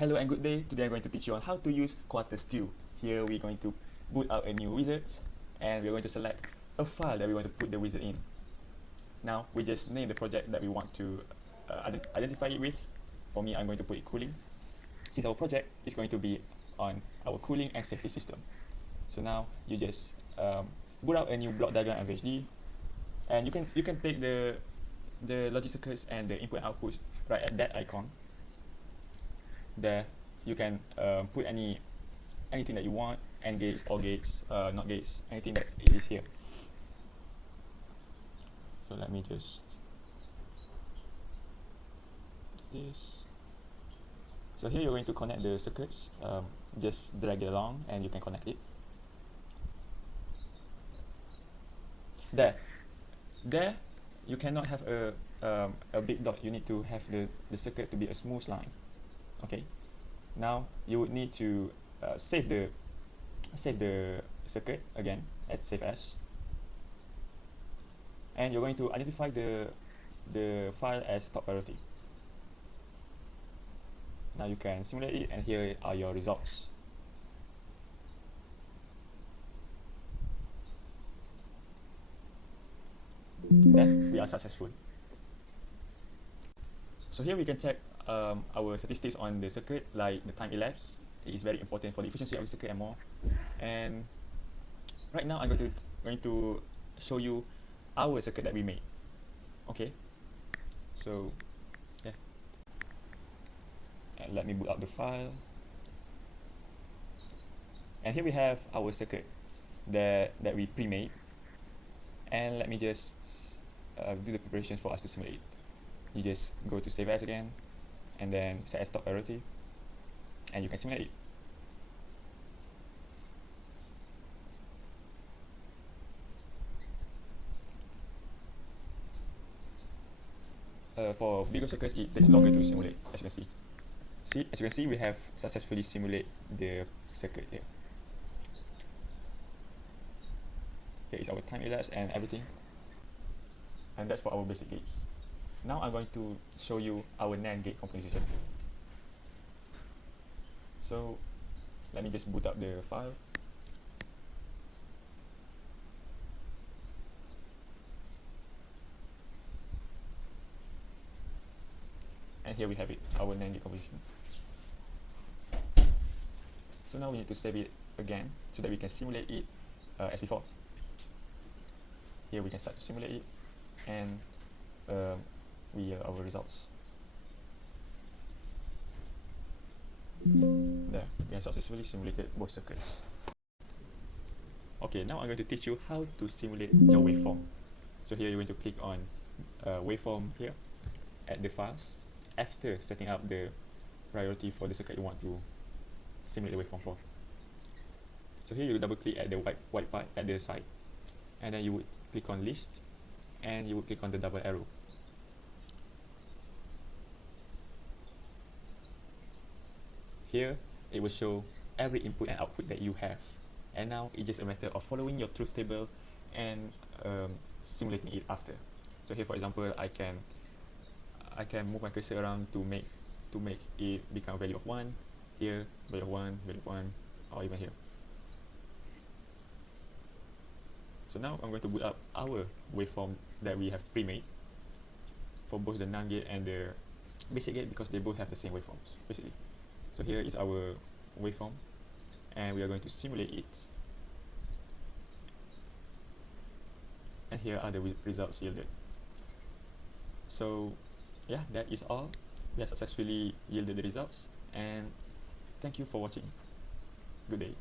Hello and good day. Today I'm going to teach you on how to use Quartus II. Here we're going to boot out a new wizard and we're going to select a file that we want to put the wizard in. Now we just name the project that we want to identify it with. For me, I'm going to put it cooling, since our project is going to be on our cooling and safety system. So now you just boot out a new block diagram FHD, and you can take the logic circuits and the input and outputs right at that icon. There you can put anything that you want, AND gates, OR gates, NOT gates, anything that is here. So let me just do this. So here you're going to connect the circuits. Just drag it along and you can connect it. There you cannot have a big dot. You need to have the circuit to be a smooth line. Okay, now you would need to save the circuit again at save as, and you're going to identify the file as top priority. Now you can simulate it, and here are your results. Then we are successful. So here we can check our statistics on the circuit, like the time elapsed. It is very important for the efficiency of the circuit and more. And right now I'm going to show you our circuit that we made. Okay, so yeah, and let me boot up the file. And here we have our circuit that we pre-made. And let me just do the preparations for us to simulate it. You just go to save as again, and then set as top priority, and you can simulate it. For bigger circuits, it takes longer to simulate, as you can see. As you can see, we have successfully simulated the circuit here. Here is our time elapse and everything. And that's for our basic gates. Now I'm going to show you our NAND gate composition. So let me just boot up the file. And here we have it, our NAND gate composition. So now we need to save it again so that we can simulate it as before. Here we can start to simulate it, and our results. There, we have successfully simulated both circuits. Okay, now I'm going to teach you how to simulate your waveform. So here you're going to click on waveform here, add the files, after setting up the priority for the circuit you want to simulate the waveform for. So here you double click at the white part at the side, and then you would click on list, and you would click on the double arrow. Here it will show every input and output that you have, and now it's just a matter of following your truth table and simulating it after. So here, for example, I can move my cursor around to make it become a value of 1, here value of 1, value of 1, or even here. So now I'm going to boot up our waveform that we have pre-made for both the NAND gate and the basic gate, because they both have the same waveforms basically. So here is our waveform, and we are going to simulate it. And here are the results yielded. So yeah, that is all. We have successfully yielded the results, and thank you for watching. Good day.